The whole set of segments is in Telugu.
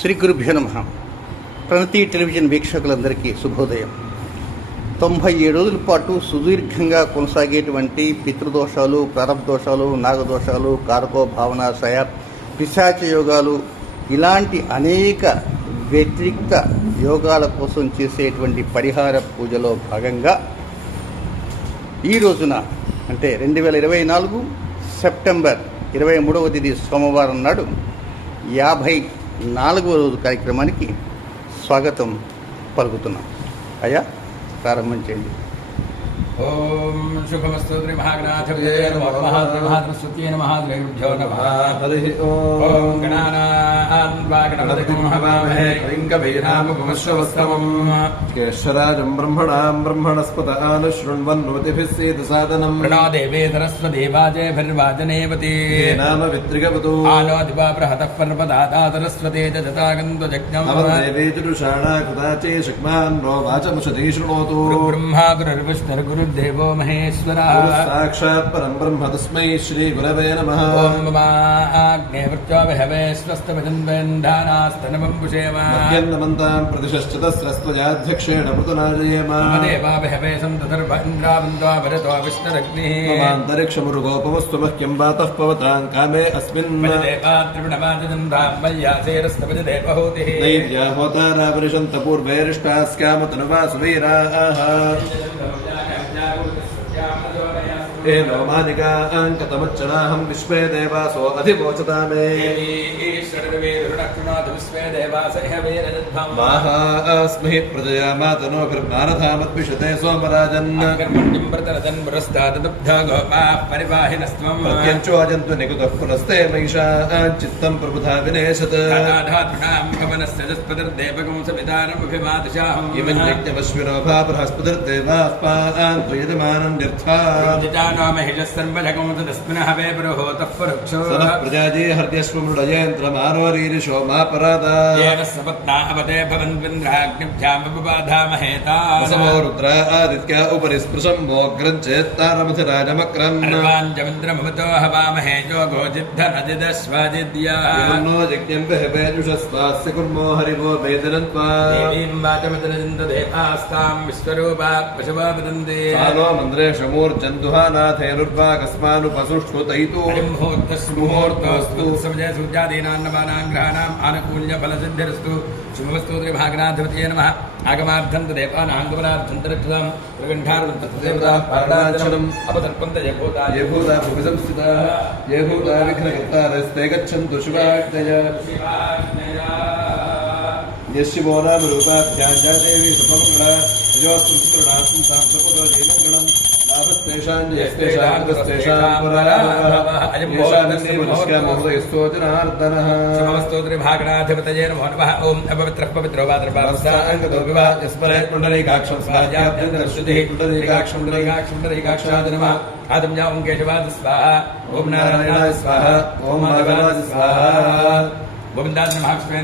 శ్రీ గురుభ్యో నమః. ప్రణతి టెలివిజన్ వీక్షకులందరికీ శుభోదయం. 97 రోజుల పాటు సుదీర్ఘంగా కొనసాగేటువంటి పితృదోషాలు, ప్రారంభదోషాలు, నాగదోషాలు, కారకో భావనాశయ, పిశాచ యోగాలు, ఇలాంటి అనేక వ్యతిరిక్త యోగాల కోసం చేసేటువంటి పరిహార పూజలో భాగంగా ఈ రోజున అంటే 2024 సెప్టెంబర్ 23వ తేదీ సోమవారం నాడు 54వ రోజు కార్యక్రమానికి స్వాగతం పలుకుతున్నాం. అయ్యా, ప్రారంభం చేయండి. ఓం శుభమస్తు శ్రీ మహాగణాధిపతయే నమః. మహాద్రవస్వత్యే నమః. శ్రీగురుభ్యో నమః. హరి ఓం గణానాం త్వా గణపతిం హవామహే కవిం కవీనాముపమశ్రవస్తమం కేశరాజం బ్రహ్మణాం బ్రహ్మణస్పత ఆనుశృణ్వన్నోతిభిः సేదసాదనం ప్రణో దేవే సరస్వతి వాజేభిర్వాజనేవతి నామ విత్రిగవతు ఆలోదివా బృహతః పర్వదాతా సరస్వతే చ జతాగంతు జజ్ఞం దేవేతుషాణా కృతాచే శక్మాన్నో వాచముషతి శృణోతు బ్రహ్మా గురుర్విష్ణుర్గురుర్దేవో మహేశ్వరः సాక్షాత్ పరం బ్రహ్మ తస్మై శ్రీ గురవే నమః. ఓం మమాగ్నే వృత్యో విహవే స్వస్తమిదంధానాస్తనవం పుషేమ మధ్యన్నమంతాం ప్రతిశ్చతస్రస్త్వజాధ్యక్షేణ మృతనాజయేమ దేవా విహవే సంతర్భ ఇంద్రావందో భరతో విష్ణురగ్నిః మమాంతరిక్షమురుగోపమస్తు మహ్యం వాతః పవతాం కామే అస్మిన్ దేవా త్రిపుణవాచనం బ్రాహ్మయ్యాసేరస్తపజ దేవహూతిః నైర్యా హోతారాపరిషంత పూర్వైరిష్టాస్కామతనువా సువీరాః ఏనో మానికాంకతమచ్చనాహం విశ్వే దేవాసో అధివోచతామే మాహాస్మి ప్రజయా మాతనోభిర్మానధామద్విషతే సోమరాజన్ ప్రత్యంచోజంతు నికుతః పునస్తే మహిషా చిత్తం ప్రబుధా వినేశత్ ఇమం యజ్ఞమశ్వినో భా బృహస్పతిర్దేవాః పాన్ త్వయజమానం నిర్థా ప్రజాజీ హర్యశ్వమృడయేంద్రమానోరీరిషో మా పరాదా రుద్ర ఆదిత్య ఉపరి స్పృశం మోగ్రం చేత్తారమధిరాజమక్రం యజ్ఞం బహవేజుషస్వాస్య కుర్మో హరివో వేదనంత్వా మంద్రేషమూర్జందుహానాథైరుర్వాకస్మానుపసుష్ణుతైతూ ముహూర్తస్తు సూర్యాదీనాన్నమానాగ్రహాణాం ఆనుకూల్య ఫలసిద్ధిరస్తు శుభమస్తు త్రిభాగనాధిపతయే నమః. ఆగమార్థం దేవానాంగమనార్థం రక్షతాం త్రిగంఠార్థం అపసర్పంత యభూతా భువి సంస్థితా యభూతా విఘ్నకర్తారస్తే గచ్చంతు శివాజ్ఞయ యశివో నామ రూపాభ్యాం దేవి సుమంగళ యజోస్తు పుత్రణాత్మం సాంప్రపదో జయమంగళం లాభస్తేషాం జయస్తేషాం కస్తేషాం పురాణస్తోజనార్దనః శుభమస్తోత్రి భాగనాధిపతయే నమో నమః. ఓం అపవిత్రః పవిత్రో వా ద్రవాంగతో వివాహస్మరే పుండరీకాక్షం స్వాధ్యాత్మశుద్ధిః పుండరీకాక్షం పుండరీకాక్షాయ నమః. ఆదమ్యా ఓం కేశవాద స్వాహా. ఓం నారాయణాయ స్వాహా. ఓం మాధవాయ స్వాహా. గోవిందాయ నమః. కృష్ణాయ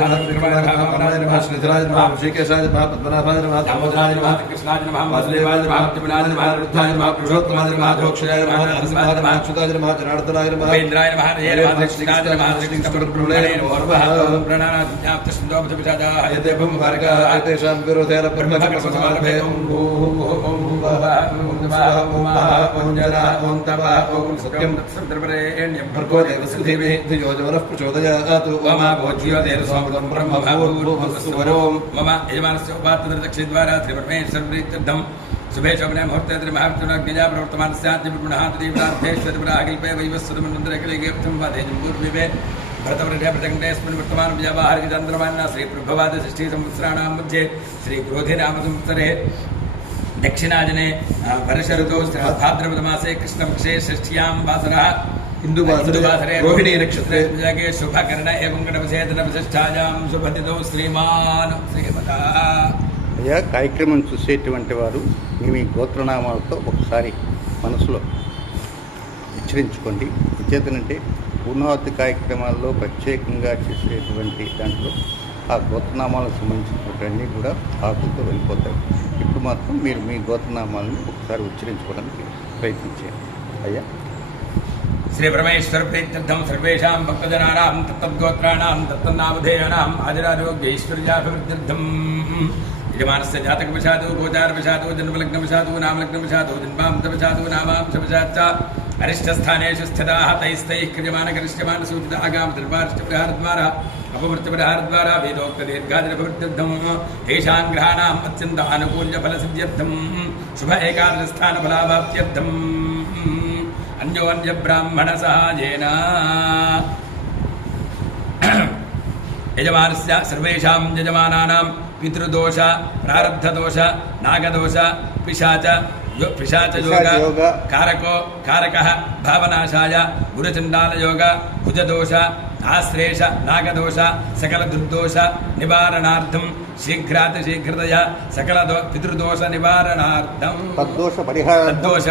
నమః. విష్ణురాయ నమః. శ్రీధరాయ నమః. శ్రీకేశాయ నమః. పద్మనాభాయ నమః. దామోదరాయ నమః. కృష్ణాయ నమః. వాసుదేవాయ నమః. త్రిపురాయ నమః. రుద్రాయ నమః. పురుషోత్తమాయ నమః. ధోక్షయాయ నమః. నరసింహాయ నమః. అచ్యుతాయ నమః. జనార్దనాయ నమః. ఉపేంద్రాయ నమః. హరయే నమః. కృష్ణాయ నమః. శ్రీకృష్ణప్రభుణే నమో నమః. ఓం ప్రణానాత్మ్యాప్తస్ందోపదవిషాదాయ యదేవం భార్గా ఏతేషాం విరోధేన బ్రహ్మచర్యసమారభే. ఓం భూః ఓం భువః ఓం స్వః ఓం మహః ఓం జనః ఓం తపః ఓం సత్యం సత్యం భర్గో దేవస్య ధీమహి ధియో యో నః ప్రచోదయాత్. మమ భోజ్యో దేవసోమదం బ్రహ్మభూర్భువస్సువరోం మమ యజమానస్య ఉపాత్తదక్షిద్వారా త్రిపరమేశ్వరప్రీత్యర్థం శుభే శోభనే ముహూర్తే త్రిమహార్తునగ్నిజా ప్రవర్తమానస్యాద్యపుణః వైవస్వతమంతరకలేగేప్తం వాదేజం పూర్వివే భరతవర్షే ప్రజంగేస్మిన్ వర్తమానం వ్యావహారిక చంద్రమాన్న శ్రీ ప్రభవాద షష్ఠీ సంవత్సరాణాం మధ్యే శ్రీ క్రోధి నామ సంవత్సరే దక్షిణాజనే వర్ష ఋతౌ భాద్రపదమాసే కృష్ణపక్షే షష్ఠ్యాం వాసరः హిందూ వాసరే రోహిణీ నక్షత్రే శుభకరణ ఏవం గణపసేతన విశిష్టాయాం శుభతిథౌ శ్రీమాన్ శ్రీమతా. అయ్యా, కార్యక్రమం చూసేటువంటి వారు మీ గోత్రనామాలతో ఒకసారి మనసులో ఉచ్చరించుకోండి. విచేతనంటే పూర్ణావతి కార్యక్రమాల్లో ప్రత్యేకంగా చేసేటువంటి దాంట్లో ఆ గోత్రనామాలకు సంబంధించినటువంటి కూడా ఆకులతో వెళ్ళిపోతాయి. ఇప్పుడు మాత్రం మీరు మీ గోత్రనామాలను ఒకసారి ఉచ్చరించుకోవడానికి ప్రయత్నించండి. అయ్యా, శ్రీ పరమేశ్వర ప్రీత్యర్థం సర్వేషాం భక్తజనానాం తత్తద్గోత్రాణాం తత్తన్నామధేయానాం ఆదిరారోగ్యైశ్వర్యాభివృద్ధ్యర్థం యజమానస్య జాతకవశాతు గోచారవశాతు జన్మలగ్నవశాతు నామలగ్నవశాతు జన్మాంతవశాతు నామాంశవశాచ్చ అరిష్టస్థానేషు స్థితాః తైస్తైః క్రియమాణకరిష్యమాణసూచితాः కామదర్భారిష్టప్రహారద్వారా अपवृत्तिपरिहारद्वारा वेदोक्तदीर्घादिरभिवृद्ध्यर्थं तेषां ग्रहाणाम् अत्यन्त आनुकूल्यफलसिद्ध्यर्थं शुभ एकादशस्थानफलाभाप्त्यर्थम् अन्योन्यब्राह्मणसहायेन यजमानस्य सर्वेषां यजमानानां पितृदोष प्रारब्धदोष नागदोष पिशाचयोग कारकः भावनाशाय गुरुचण्डालयोग भुजदोष आश्लेष नागदोष सकल दुर्दोष निवारणार्थं शीघ्रातिशीघ्रतया सकल पितृदोष निवारणार्थं तद्दोष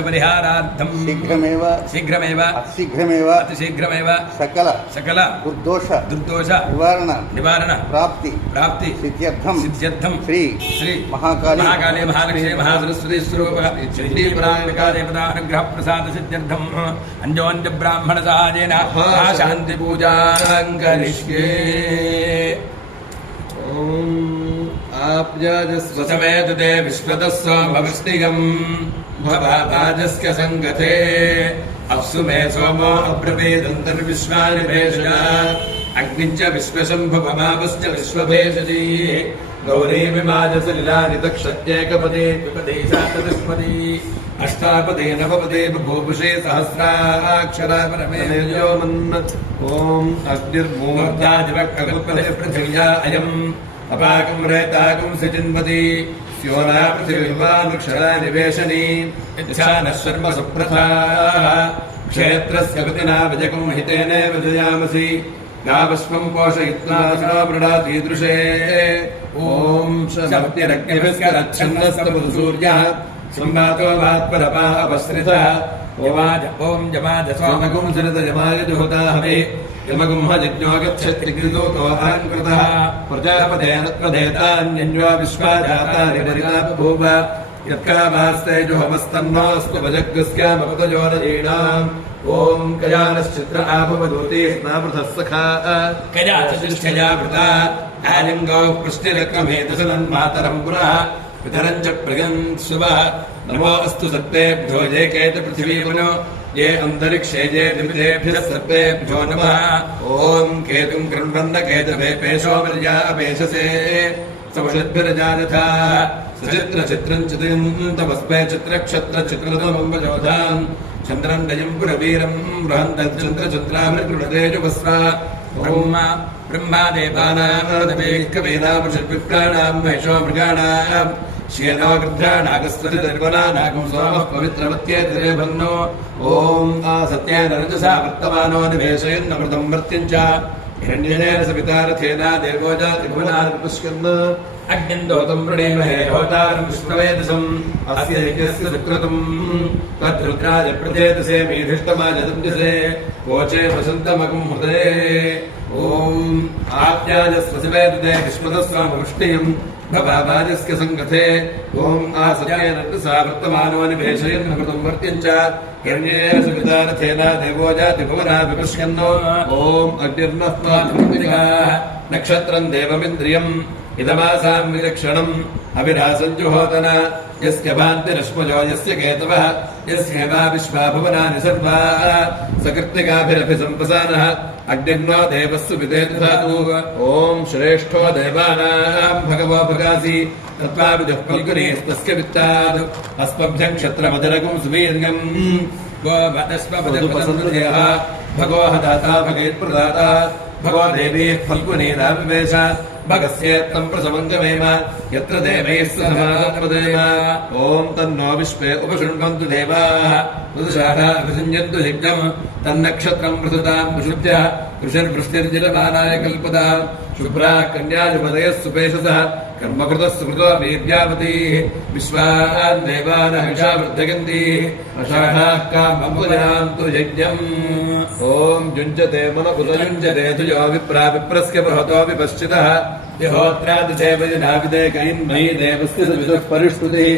परिहारार्थं शीघ्रमेव अतिशीघ्रमेव सकल दुर्दोष निवारण प्राप्ति सिद्ध्यर्थं श्री महाकाली महालक्ष्मी महासरस्वती स्वरूप श्री पराम्बिका देवता अनुग्रह प्रसाद सिद्ध्यर्थं अन्योन्य ब्राह्मण सहायेन शांति पूजा करिष्ये। आप्याजस्वसमेतुते विश्वतस्सोमवृष्टिगम् भवापाजस्य सङ्गते अप्सु मे सोमो अब्रवीदन्तर्विश्वानि भेषजा अग्निञ्च विश्वशम्भुवमापश्च विश्वभेषजी गौरीमिमाजसलिलानि तक्षत्येकपदे द्विपदे चतुष्पदी अष्टापदे नवपदे बभूभुषे सहस्राक्षरा परमेयोमन् ॐ अग्निर्मूर्धादिवक्कल्पते पृथिव्या अयम् अपाकं रेताकं सिचिन्वती स्योना पृथिवीर्वानुक्षरा निवेशनी यच्छानः शर्म सुप्रथा क्षेत्रस्य गतिना विजकं हितेनेव जयामसि गावस्वं पोषयित्वा मृडातीदृशे ॐ शक्तिरग्निभिस्करच्छन्नस्तमधुसूर्यः संवातो वात्परपा अपसृतः ॐ जमाजसोमगुं सरितजमाय जुहुता हवे यमगुं हजिज्ञो गच्छत्रिकृतो अहङ्कृतः प्रजापतेनत्वदेतान्यन्यो विश्वाजातानि परिता बभूव यत्कामास्ते जुहमस्तन्नोऽस्तु भजग्स्क्यामपतजोरजीणाम् ॐ कजानश्चित्र आभवदूते स्नामृतः सखा कजाचतुष्टया वृता आलिङ्गौ पृष्टिरक्रमेतसनन्मातरं पुनः पितरं च प्रगन् शुभः नमो अस्तु सर्पेभ्यो ये केत पृथिवीवनो ये अन्तरिक्षे ये निमितेभ्यः सर्पेभ्यो नमः ॐ केतुं कृण्वन्न केतवे पेशोमर्या अपेशसे सवषद्भिरजानथा सचित्रचित्रं चित्रन्तमस्मै चित्रक्षत्रचित्रतमम्बजोधाम् चन्द्रं नयं पुरवीरं बृहन्तश्चन्द्रचन्द्रामृगृणतेजुपस्वा ब्रह्मादेवानां कवीनां महेशो मृगाणां श्येनो गृध्राणागस्वतिर्वनानागं सोमः पवित्रवत्येतरे भन्नो ॐ सत्येन रजसा वर्तमानो निवेशयन्नमृतं मर्त्यं च हिरण्येन सवितारथेन देवो जातिभुवनार्पुष्कन् अग्निन्दोतं वृणीमहे होतारं विष्णवेदसम् अस्य यज्ञस्य सुकृतं तद्रुद्राय प्रचेतसे मीधिष्टमाजदुद्यसे वोचे वसन्तमकं हृदये ॐ आप्याजस्वसवेदते विश्वतस्वामवृष्टियम् भवाभाजस्य सङ्गते ॐ आसत्येन रजसा वर्तमानो निवेशयन्नमृतं मर्त्यं च हिरण्येन सवितारथेन देवो जातिभुवनार्पुष्कन् ॐ अग्निर्नः स्वामिकाः नक्षत्रं देवमिन्द्रियम् इदमासां विलक्षणम् अविरासञ्जुहोतन यस्य भान्तिरश्मजो यस्य केतवः यस्येवा विश्वा भुवनानि सर्वा सकृत्तिकाभिरभिसम्प्रसानः अग्निर्नो देवस्सु विदेतु ॐ श्रेष्ठो देवानां भगवो भगासि तत्त्वाभिजः फल्गुनीस्तस्य वित्ताद् अस्मभ्यं क्षत्रमधिरगं सुवीर्यम् गोवदस्मपदपसन्दुदेः भगो हदाता भगेत्प्रदाता भगो देवी फल्गुनीराविवेश भगस्येत्तं प्रसमङ्गमेव यत्र देवैः समागमदेव ॐ तन्नो विश्वे उपशृण्वन्तु देवाः ऋतुषाढा अभिसञ्जन्तु यज्ञम् तन्नक्षत्रं प्रसुतां विशुभ्यः ऋषिर्वृष्टिर्जलमानाय कल्पदा शुभ्राः कन्याजुपदयः सुपेशसः कर्मकृतः सुकृतो वीर्यावतीः विश्वान् देवानहविषा वृद्धयन्तीः अषाढाः काममुदयान्तु यज्ञम् ॐ युञ्जते मनपुतयुञ्जते तुजो विप्रा विप्रस्य बृहतो विपश्चितः यहोत्रादिसेवयनाविदेकैन्मयी देवस्य सवितुः परिष्कृतिः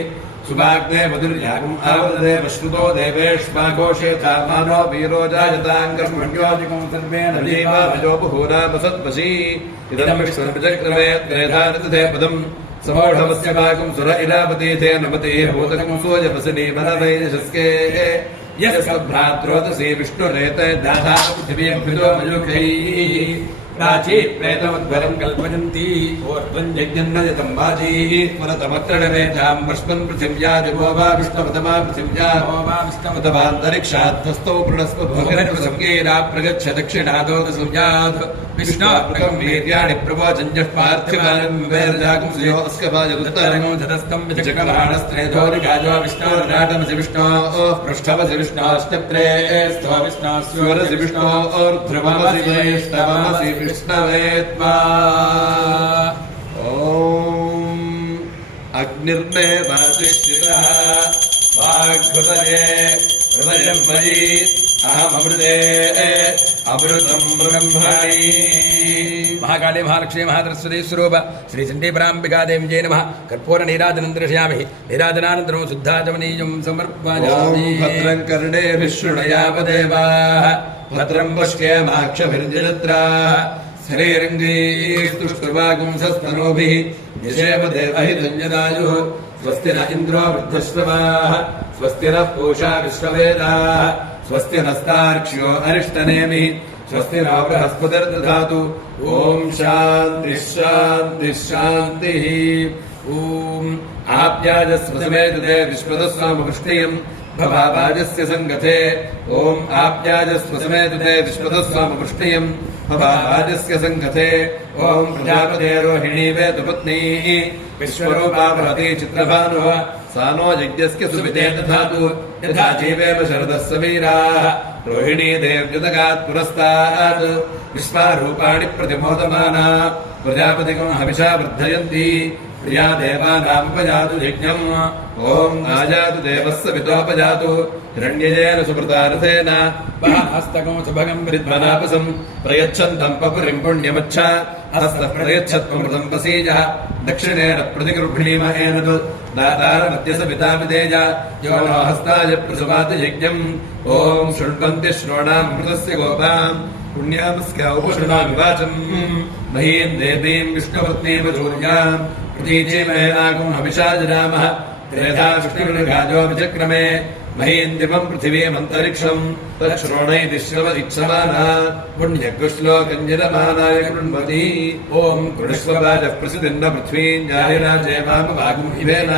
सुभाग्ने मधुर्यागम् आवदते वश्रुतो देवेष्वाघोषे मानो वीरो जायताम् कर्मण्योऽधिकम् सर्वेण जीवाभजो बहुरामसत्वशी इदम् विष्णुर्विचक्रमे त्रेधानतिथे पदम् समोढवस्य भागम् सुर इलापतीथे नमते भूतकम् सूर्यवसनि वरवैशस्के यस्य भ्रात्रोदसी विष्णुरेते दाता पृथिवीभ्युतो मयूखैः प्राची प्रेतमध्वरम् कल्पयन्ती ओर्ध्वम् यज्ञन्नयतम् वाजी पुरतमत्रणवेधाम् प्रश्नम् पृथिव्या दिवो वा विष्णुपतमा पृथिव्या वा विष्णुपतमान्तरिक्षाद्धस्थौ प्रणस्व भोगरसंगेरा प्रगच्छ दक्षिणादोदसंयात् विष्णुकम् वीर्याणि प्रवोचन्यः पार्थिवानम् विवेरजागम् श्रियो अस्कभाजगुत्तरम् धतस्तम् विचक्रमाणस्त्रेधोरिगाजो विष्णोर्नाटमसि विष्णोः पृष्ठवसि विष्णोश्चत्रे स्थो विष्णोस्वरसि विष्णोर्ध्रुवमसि ज्येष्ठवमसि विष्णवे त्वा ॐ अग्निर्मे वासिष्ठितः वाग्हृदये हृदयं मयि अहममृते अमृतम् ब्रह्मणि महाकाले महालक्ष्मी महासरस्वती स्वरूप श्री चण्डीपराम्बिकादेव्यै नमः कर्पूर नीराजनं दर्शयामि नीराजनानन्तरं शुद्धाचमनीयं समर्पयामि भद्रं कर्णेभिः शृणुयामदेवाः भद्रं पश्येमाक्षभिर्जलत्राः स्थिरैरङ्गैस्तुष्टुवागुंसस्तनूभिः यशेम देवहितञ्जदायुः स्वस्ति न इन्द्रो वृद्धश्रवाः स्वस्ति नः पूषा विश्ववेदाः स्वस्ति नस्तार्क्ष्यो अरिष्टनेमिः स्वस्ति नो बृहस्पतिर्दधातु ॐ शान्तिः शान्तिः शान्तिः ॐ आप्याजस्वसमेतते विश्वतस्वामवृष्टियम् भवाभाजस्य सङ्गते ॐ आप्याजस्वसमेतते विश्वतस्वामवृष्टियम् भवाभाजस्य सङ्गते ॐ प्रजापते रोहिणी वेदपत्नीः विश्वरूपा भवति चित्रभानुः सा नो यज्ञस्य सुविते दधातु यथा जीवेव शरदः सवीराः रोहिणी देव्युदगात् पुरस्तात् विश्वारूपाणि प्रतिमोदमाना प्रजापतिकम् हविषा वर्धयन्ति प्रिया देवानामुपजातु यज्ञम् ॐ आजातु देवः सवितोपजातु हिरण्यजेन सुकृतार्थेन हस्तकम् सुभगम् विद्मनापसम् प्रयच्छन्तम् पपुरिम् पुण्यमच्छ हस्तः प्रयच्छत्वमृतम् वसीजः दक्षिणेन प्रतिगृह्णीमहेन तु दातारमद्य सवितामिदेज यो नो हस्ताय प्रसुवाति यज्ञम् ॐ शृण्वन्ति श्रोणामृतस्य गोपाम् पुण्यामस्या उपशृणामि वाचम् महीम् देवीम् विष्णुपत्नीमसूर्याम् प्रतीचीमहेनागम् हविषा जनामः त्रेधा विष्णुर्गाजो विचक्रमे महीम् दिवम् पृथिवीमन्तरिक्षम् तच्छ्रोणैति श्रव इक्षमाना पुण्यकृश्लोकञ्जलमानाय कृण्वति ॐ कृष्ववाचः प्रसिदिन्न पृथ्वीम् जाहिराजेवामभागम् हिवेन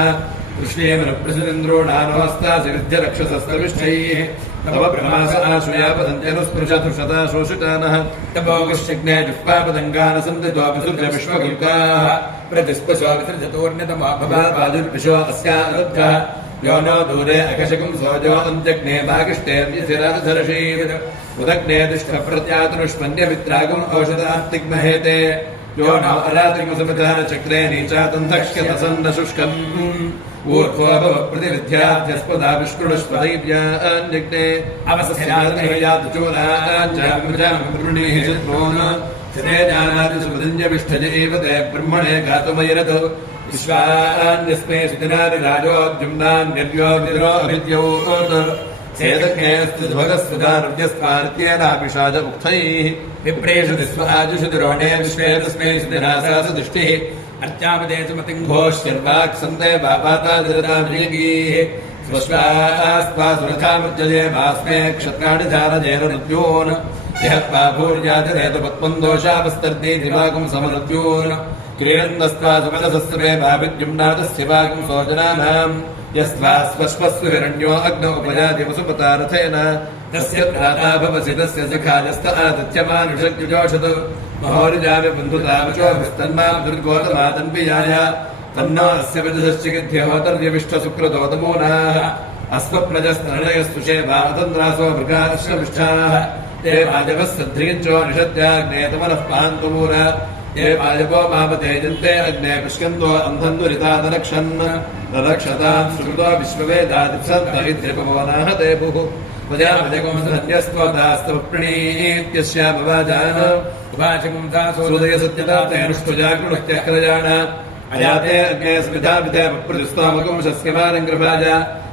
कृष्णेन प्रसिदिन्द्रोणानोस्तासि विद्यरक्षसस्तविष्ठैः तव ब्रह्मास आश्वयापदञ्जनुस्पृशतु शता शोषितानः तपोगश्चिग्ने जिह्वापदङ्गानसन्दितो विसृज विश्वगुल्काः प्रतिस्पशो विसृजतोर्ण्यतमा भवापादुर्विशो अस्यादब्धः यो नो दूरे अकशकम् सोजो अन्त्यग्ने वागिष्ठेऽन्यसिराधर्षीत् उदग्ने दुष्टप्रत्यातनुष्मन्यमित्रागम् औषधात्तिग्महेते यो नो अरात्रिकसमिधानचक्रे नीचातन्धक्ष्यतसन्न शुष्कम् ऊर्ध्वोपप्रतिविद्याध्यस्पदा विष्णुष्पदैव्यान्यग्ने अवस्थिनादृढयातचूलाञ्चामृजामृणीः चित्रोन् स्थिते जानाति सुमदिन्यविष्ठज एव ते ब्रह्मणे गातुमयरथ विश्वान्यस्मे सुदिनादिराजोद्युम्नान्यर्यो अभिद्योत् सेदज्ञेऽस्तु ध्वगस्वदानव्यस्मार्त्येनापिशाचमुक्थैः विप्रेषति स्वाजुषुतिरोणे विश्वे तस्मै सुदिनासा सुदृष्टिः अर्चापदेशु मतिङ्घोष्यर्वाक्सन्ते बापातादिरताभिगीः स्वश्वास्त्वा सुरथामुज्जये भास्मे क्षत्राणि धारजेन रुद्योन् यः पाभूर्यातिरेतुपत्मम् दोषापस्तर्ति दिवाकम् समरुद्योन् क्रीडन्दस्त्वा सुमनसस्वे भाविद्युम्नाथस्य वाकम् सोजनानाम् यस्त्वा स्वश्वस्व हिरण्यो अग्नौ उपजाति वसुपतारथेन तस्य भ्राता भवसि तस्य सखाजस्त आदित्यमानुषज्जुजोषत् महोरिजामि बन्धुतावचोभिस्तन्माम् दुर्गोतमातन्वियाय तन्नो अस्य विदुषश्चिकिद्ध्यहोतर्यविष्टशुक्रदोतमूनाः अस्मप्रजस्तनयस्तुषे भावतन्द्रासो मृगाश्रमिष्ठाः ते वाजवः सध्रीञ्चो निषद्याग्नेतमनः पान्तुमूर ये वाजपो मामतेजन्ते अग्ने पुष्कन्दो अन्धन्दुरितादरक्षन् रक्षताम् सुकृतो विश्ववेदादिप्सद्भविद्रिपवनाः ते भुः प्रजापतिकंसन्यस्त्वदास्तवप्रणीत्यस्यापवाजान उपाचकं तासोदय सत्यता तेनुष्टुजाकृणत्यक्रजान अयाते अग्ने स्मिता विधे प्रतिस्तामकं शस्यमानं कृपाय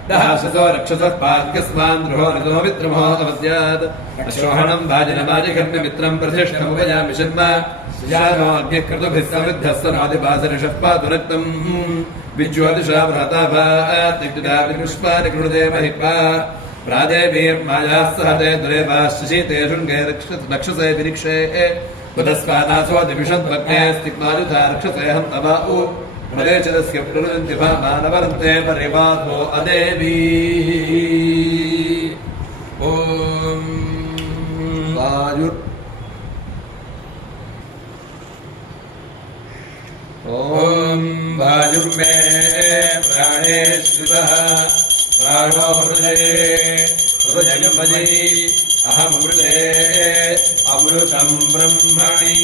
दहाशसो रक्षसः पार्कस्मान् द्रोहो ऋतो मित्रमो अवद्यात् अश्रोहणं भाजनमाजिघर्ममित्रं प्रतिष्ठमुपयामि शर्म सुजानो अग्निः क्रतुभिः समृद्धः सनादिपासरिषः पातु रक्तम् विज्योतिषा व्रताभात् पुष्पानि कृणुते महिपा प्रादेवीर्मायाः सहते दुरेवाश्चिते शृङ्गे रक्षसे विरिक्षे उदस्वादासो दिविषद्भग्ने स्तिग्मायुधा रक्षसे हन्तवाउ मदेचदस्य प्ररुदन्ति मानवरन्ते परिवातो अदेवी ॐ वायुर् ॐ वायुर्मे प्राणेश्वरः प्राणो हृदयमयी अहमृते अमृतं ब्रह्मणि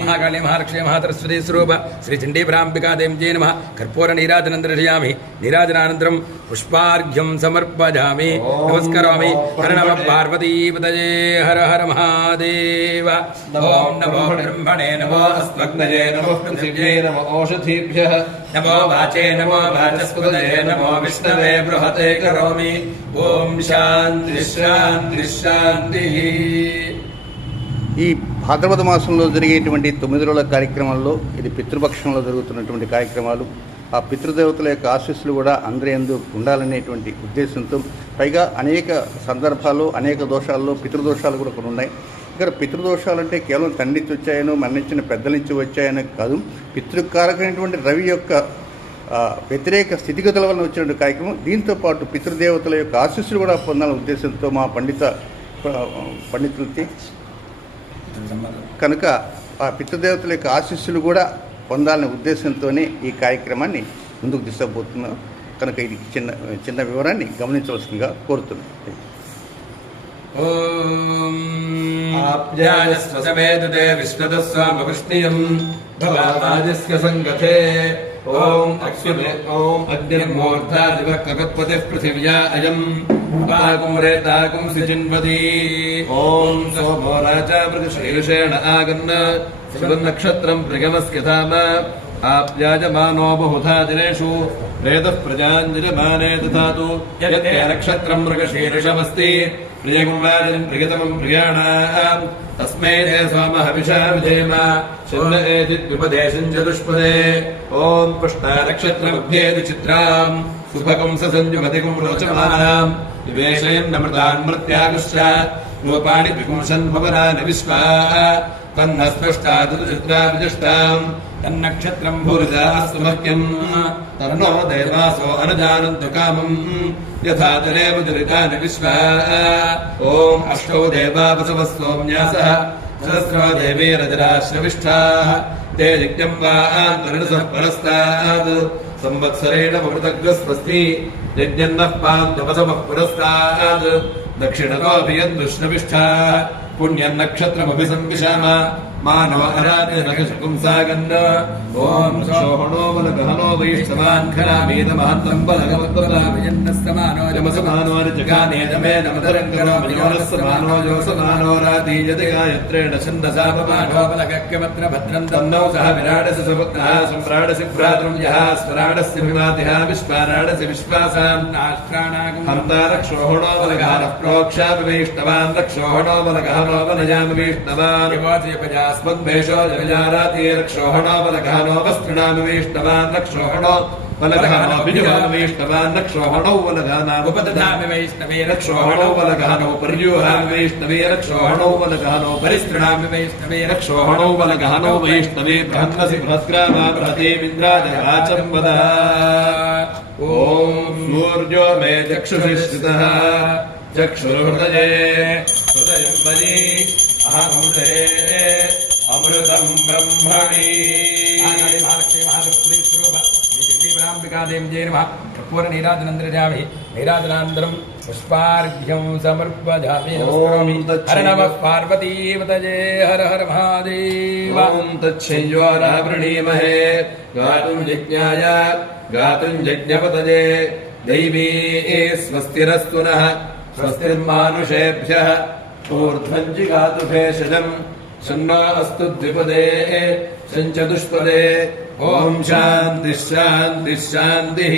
महाकाली महालक्ष्मी महासरस्वती स्वरूप श्री चण्डीपराम्बिका देव्यै नमः कर्पूर नीराजनं दर्शयामि नीराजनानन्तरं पुष्पार्घ्यं समर्पयामि नमस्करोमि हर नमः पार्वतीपतये हर हर महादेव ओम नमो ब्रह्मणे नमो अस्मग्नये नमो पृथिव्यै नमो औषधीभ्यः नमो वाचे नमो वाचस्पतये नमो विष्णवे बृहते करोमि ओम शान्ति शान्ति शान्तिः। ఈ భాద్రపద మాసంలో జరిగేటువంటి 9 రోజుల కార్యక్రమాల్లో ఇది పితృపక్షంలో జరుగుతున్నటువంటి కార్యక్రమాలు. ఆ పితృదేవతల యొక్క ఆశీస్సులు కూడా అందరి యందు ఉండాలనేటువంటి ఉద్దేశంతో, పైగా అనేక సందర్భాల్లో అనేక దోషాల్లో పితృదోషాలు కూడా కొన్ని ఉన్నాయి. ఇక్కడ పితృదోషాలు అంటే కేవలం తండ్రి నుంచి వచ్చాయనో మరణించిన పెద్దల నుంచి వచ్చాయనో కాదు, పితృకారకమైనటువంటి రవి యొక్క వ్యతిరేక స్థితిగతుల వలన వచ్చినటువంటి కార్యక్రమం. దీంతోపాటు పితృదేవతల యొక్క ఆశీస్సులు కూడా పొందాలనే ఉద్దేశంతో మా పండితులకి కనుక ఆ పితృదేవతల యొక్క ఆశీస్సులు కూడా పొందాలనే ఉద్దేశంతోనే ఈ కార్యక్రమాన్ని ముందుకు తీసుకుపోతున్నాం. కనుక ఇది చిన్న వివరాన్ని గమనించవలసిందిగా కోరుతున్నాం. ఓం ఆప్యాయస్వసమేదతే విశ్వదస్వామపుష్ణియం భవామాదిస్య సంగతే ఓం అక్షుమే ఓం అగ్నిర్మూర్ధాదివ కగత్పతిః పృథివ్యా అయం పాకుమ్రేతాకుం సిజిన్వతి ఓం సోమో రాజా మృగశీర్షేణ ఆగన్న శివనక్షత్రం ప్రియమస్యధామ ఆప్యాయమానో బహుధా దినేషు వేదః ప్రజాంజలిమానే దధాతు యత్తే నక్షత్రం మృగశీర్షమస్తి ప్రియగుంవాదినం ప్రియతమం ప్రియాణాం తస్మై తే సోమః హవిషా విధేమ శుభ ఏతిద్విపదేశం చతుష్పదే ఓం పుష్ణా నక్షత్రమభ్యేది చిత్రాం సుభగం సంజుమతికం రోచమానాం వివేశయన్నమృతాన్ మృత్యాగుశ్చ రూపాణి విపుంసన్ భవనాని విశ్వా తన్న స్పష్టాదు చిత్రాభిజష్టాం తన్నక్షత్రం భూరిదాస్తు మహ్యం తన్నో దేవాసో అనుజానంతు కామం యథా జలేవ దురితాని విశ్వా ఓం అష్టౌ దేవా వసవः సోమ్యాసః సహస్రో దేవీరజరాశ్రవిష్ఠాః తే యజ్ఞం వా ఆంతరిణసః పరస్తాద్ సంవత్సరేణ మృతగ్రస్వస్తి యజ్ఞన్నః పాంతవసవః పురస్తాద్ దక్షిణతోభియద్దుష్ణవిష్ఠాః పుణ్యన్నక్షత్రమభిసంవిశామ మానో అరాధనకశకుంసాగన్న ఓం శోహణో వలగహనో వైష్ణవాన్ ఖరామేదమహంతం బలగవద్బలాభిజన్నస్తమానో జమసమానో జగానేదమే నమదరంగనో మయోనస్సమానో యోసమానో రాతీయతే గాయత్రేణ ఛందసాపమానో బలగక్యమత్ర భద్రం తన్నో సహ విరాడసి సుపుత్రః సంప్రాడసి భ్రాతృం యః స్వరాడస్య విమాతిః విశ్వారాడసి విశ్వాసాం నాష్ట్రాణాగం హంతారక్షోహణో బలగహనః ప్రోక్షామి వైష్ణవాన్ రక్షోహణో బలగహనో వనయామి వైష్ణవాన్ వివాచయపజా స్మద్భేషో జగజారాతి రక్షోహణో బలగహనో వస్త్రణామి వైష్ణవాన్ రక్షోహణో బలగహనో విజయామి వైష్ణవాన్ రక్షోహణో బలగహనాం ఉపదధామి వైష్ణవే రక్షోహణో బలగహనో పర్యూహామి వైష్ణవే రక్షోహణో బలగహనో పరిస్త్రణామి వైష్ణవే రక్షోహణో బలగహనో వైష్ణవే బ్రహ్మసి బృహద్గ్రామా బృహతీమింద్రాజ వాచం వద ఓం సూర్యో మే చక్షుషి స్థితః చక్షుర్హృదయే హృదయం మయి అహమృతే అమృతం బ్రహ్మణి. మహాలక్ష్మీ మహాసరస్వతీ స్వరూప శ్రీ చండీపరాంబికా దేవ్యై నమః కర్పూర నీరాజనం దర్శయామి నీరాజనానంతరం పుష్పార్ఘ్యం సమర్పయామి. హర నమః పార్వతీపతయే హర హర మహాదేవ. ఓం తచ్చయ్యోరావృణీమహే గాతుం యజ్ఞాయ గాతుం యజ్ఞపతయే దైవీ స్వస్తిరస్తు నః స్వస్తిర్మానుషేభ్యః ఊర్ధ్వం జిగాతు భేషజం శన్నో అస్తు ద్విపదే శంచతుష్పదే ॐ शान्तिः शान्तिः शान्तिः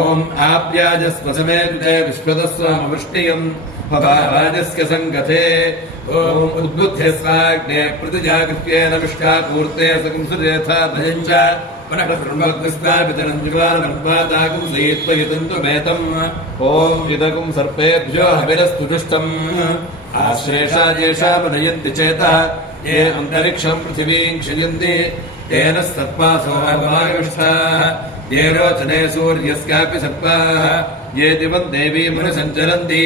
ॐ आप्याजस्वसमेते विश्वतस्वामवृष्टियम् भवाराजस्य सङ्गते ॐ उद्बुद्ध्य स्वाग्ने प्रतिजागृत्येन विष्टापूर्ते सकंसुरेथा भयम् च पुनः ब्रह्मग्रस्तापितरम् जुगानमर्वादागुम् सयित्वयितन्तुमेतम् ॐ इदगुम् सर्पेभ्यो हविरस्तुजुष्टम् आश्रेषा येषामनयन्ति चेतः ये अन्तरिक्षम् पृथिवीम् क्षयन्ति तेन सत्पासो अवायुष्ठाः ये रोचने सूर्यस्यापि सत्पाः ये दिवम् देवीमनुसञ्चरन्ति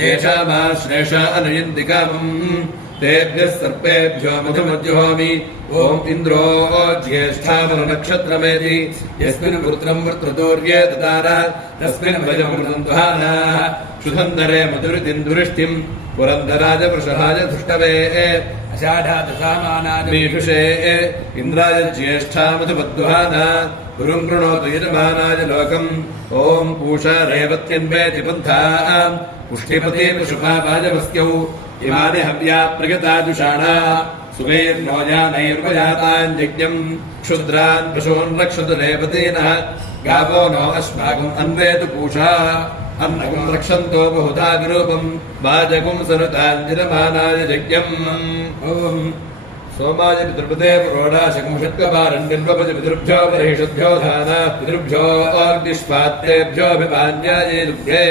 येषामाश्रेषा अनयन्ति कामम् तेभ्यः सर्पेभ्यो मधुमज्जुहोमि ॐ इन्द्रो ज्येष्ठामनक्षत्रमेति यस्मिन् पुत्रम् वृत्रतोर्ये ददार तस्मिन् भजम् वृतन्त्वानाः क्षुधन्दरे मधुरितिन्दुरिष्टिम् पुरन्दराज वृषभाज धृष्टवे अषाढादशामानामीषुषे इन्द्राय ज्येष्ठा मधुमद्वहाना गुरुम् कृणोतु यजमानाय लोकम् ॐ पूषा रेवत्यन्वेति पन्थाः पुष्टिपते पशुपावाजवस्त्यौ इमानि हव्या प्रगताजुषाणा सुमेर्नोजानैर्वजातान् यज्ञम् क्षुद्रान् पशून् रक्षतु रेवतीनः गावो नो अस्माकम् अन्वेतु पूषा अन्नकम् रक्षन्तो बहुधा विरूपम् वाजकुम् सरुताञ्जिरमानाय यज्ञम् ॐ सोमाय पितृपते पुरोडाशकम् षट्कपारण्यन्वपच पितृभ्यो बर्हिषभ्यो धाना पितृभ्यो अग्निष्पात्रेभ्योऽभिपान्याये दुग्धे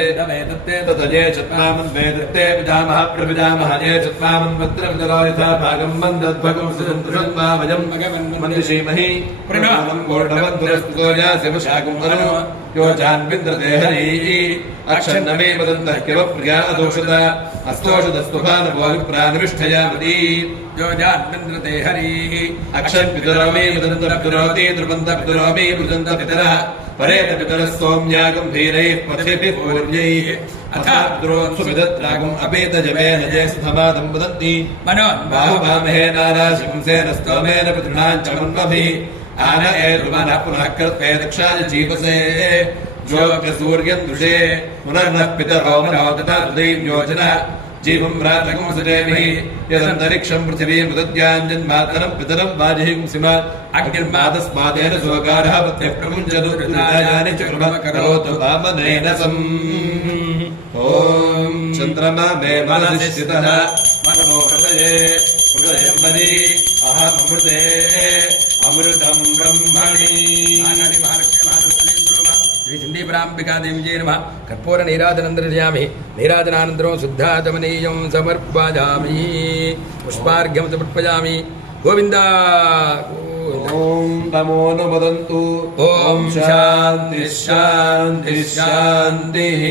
ततये चत्वामन्वेदत्ते पितामह प्रपितामह ये चत्वामन्वत्रपितरो यथा भागम् मन्दद्भगम् सुजन्तुषन्मावयम् मन्दिशीमहि प्रणवम् गोढवद्वरस्तुतो यास्यवशाकुम् अनु यो चान्विन्द्रते हरिः अक्षन्नमे वदन्तः किमप्रिया अदोषत अस्तोषदस्तुभानभोगिप्रानिविष्ठयामती यो जान्विन्द्रते हरिः अक्षन्पितरोमि वदन्तपितरोति द्रुवन्तपितरोमि वृदन्तपितरः परेत पितरः सोम्यागम्भीरैः पथिभिः पूर्यैः अथाद्रोत्सुविदत्रागम् अपेतजमेन जयस्थमादम् वदन्ति बाहुभामहे नाराशिंसेन स्तोमेन पितॄणाम् च मन्मभिः आन एतुमनः पुनः कृत्वे दक्षाय जीवसे ज्योतिसूर्यम् दृशे पुनर्नः पितरो मनो तथा हृदयम् योजनः जीवम् रातकम् सजेमिः यदन्तरिक्षम् पृथिवीम् उदद्याञ्जन्मातरम् पितरम् वाजिहिम् सिम अग्निर्मातस्मादेन सोकारः पत्यः प्रमुञ्चतु ऋतुराजानि च कृपः करोतु वामनेन सम् ॐ चन्द्रमा मे मनसि स्थितः मनो हृदये हृदयम् मनि अहमृते अमृतम् ब्रह्मणि श्री चण्डीपराम्बिकादेवी नमः कर्पूर नीराजनन्दर्शयामि नीराजनानन्तरं शुद्धाचमनीयं समर्पयामि पुष्पार्घ्यं समर्पयामि गोविन्द ॐ नमो नमदन्तु ॐ शान्तिः शान्तिः शान्तिः